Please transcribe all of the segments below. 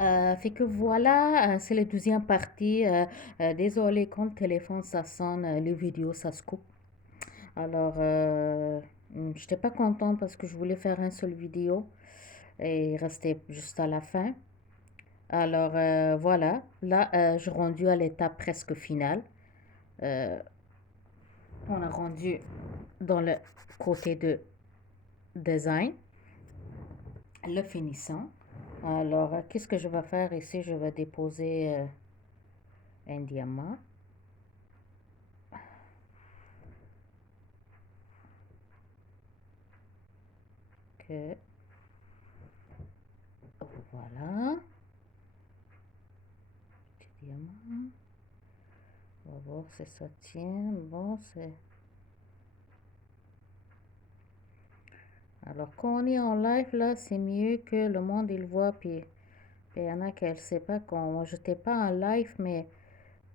Fait que voilà, c'est la deuxième partie. Désolé, quand le téléphone ça sonne, les vidéos ça se coupe. Alors, j'étais pas contente parce que je voulais faire un seul vidéo et rester juste à la fin. Alors, voilà, là, je suis rendue à l'étape presque finale. Euh, on a rendu dans le côté de design, le finissant. Alors, qu'est-ce que je vais faire ici? Je vais déposer un diamant. Que Voilà, petit diamant. On va voir si ça tient. Bon, c'est. Alors, quand on est en live, là, c'est mieux que le monde il voit. Puis, il y en a qui ne sait pas quand. Je n'étais pas en live, mais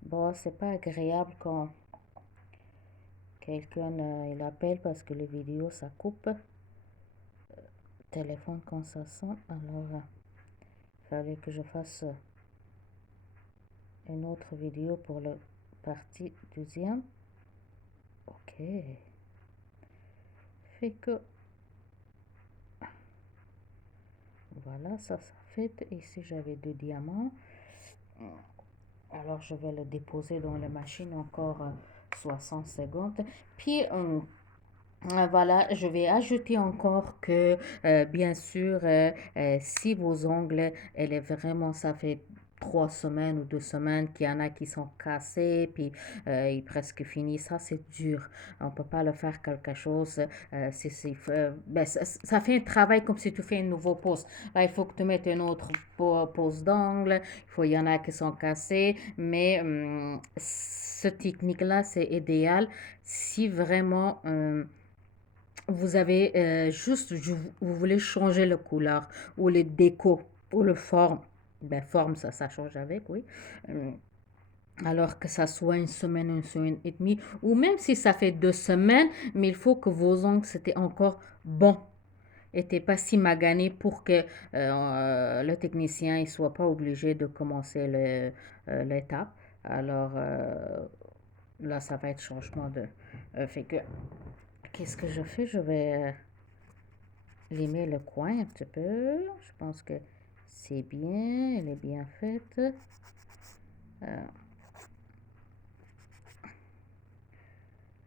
bon, c'est pas agréable quand quelqu'un il appelle parce que les vidéos ça coupe. Téléphone quand ça sonne. Alors, il fallait que je fasse une autre vidéo pour la partie deuxième. Ok. Fait que voilà, ça fait. Ici, j'avais deux diamants. Alors, je vais le déposer dans la machine encore 60 secondes. Puis, voilà, je vais ajouter encore que, bien sûr, si vos ongles, elle est vraiment, ça fait 3 semaines ou 2 semaines qu'il y en a qui sont cassés, puis ils presque finis, ça c'est dur. On peut pas le faire quelque chose. Ben, ça fait un travail comme si tu fais une nouvelle pose. Là, il faut que tu mettes une autre pose d'ongle. Il y en a qui sont cassés, mais ce technique-là, c'est idéal si vraiment vous avez vous voulez changer la couleur ou le déco ou le forme. Ben, forme, ça change avec, oui. Euh, Alors que ça soit une semaine et demie, ou même si ça fait 2 semaines, mais il faut que vos ongles, c'était encore bon. N'était pas si magané pour que le technicien ne soit pas obligé de commencer l'étape. Alors là, ça va être changement de. Fait que, qu'est-ce que je fais? Je vais limer le coin un petit peu. Je pense que c'est bien, elle est bien faite. Euh,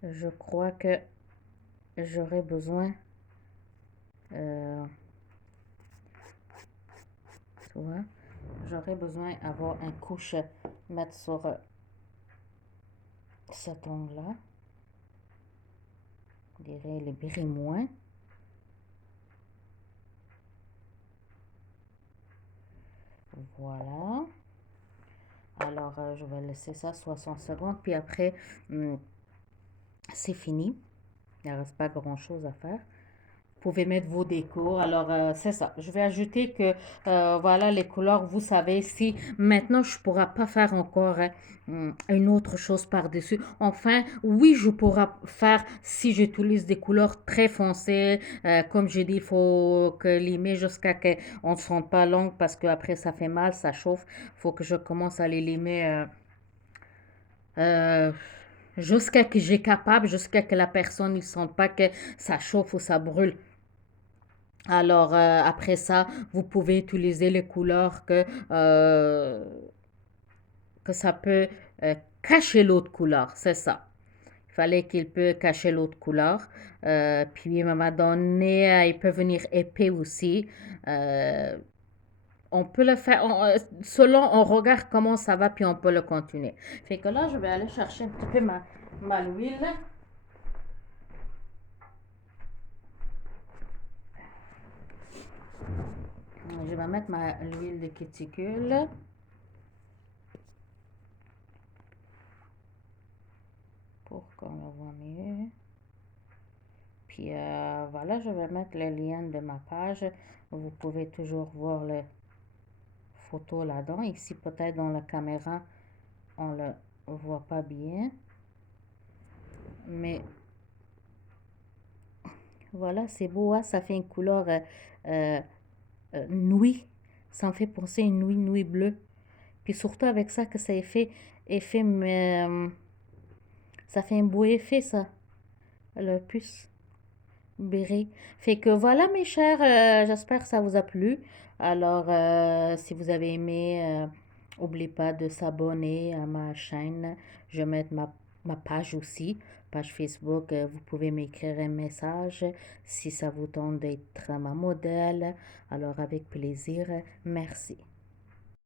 je crois que j'aurais besoin, euh, tu vois, j'aurais besoin d'avoir un couche mettre sur cet ongle-là. Je dirais les brille moins. Voilà. Alors, je vais laisser ça 60 secondes. Puis après, hum, c'est fini. Il ne reste pas grand-chose à faire. Vous pouvez mettre vos décos. Alors, c'est ça. Je vais ajouter que, voilà, les couleurs, vous savez, si maintenant, je ne pourrai pas faire encore une autre chose par-dessus. Enfin, oui, je pourrai faire si j'utilise des couleurs très foncées. Comme je dis, il faut que limer jusqu'à qu'on ne sente pas l'ongle parce qu'après, ça fait mal, ça chauffe. Il faut que je commence à les limer euh, jusqu'à que j'ai capable, jusqu'à que la personne ne sente pas que ça chauffe ou ça brûle. Alors, après ça, vous pouvez utiliser les couleurs que ça peut cacher l'autre couleur. C'est ça. Il fallait qu'il peut cacher l'autre couleur. Puis, à un moment donné, il peut venir épais aussi. Euh, on peut le faire selon, on regarde comment ça va, puis on peut le continuer. Fait que là, je vais aller chercher un petit peu ma huile. Je vais mettre l'huile de cuticule pour qu'on le voit mieux. Puis voilà, je vais mettre le lien de ma page. Vous pouvez toujours voir les photos là-dedans. Ici, peut-être dans la caméra, on le voit pas bien. Mais voilà, c'est beau, hein? Ça fait une couleur nuit. ça me fait penser à une nuit bleue. Puis surtout avec ça, que ça effet, mais, ça fait un beau effet, ça, le puce béret. Fait que voilà, mes chers, j'espère que ça vous a plu. Alors, si vous avez aimé, n'oubliez pas de s'abonner à ma chaîne. Je vais mettre ma page aussi, page Facebook. Vous pouvez m'écrire un message si ça vous tente d'être ma modèle. Alors, avec plaisir. Merci.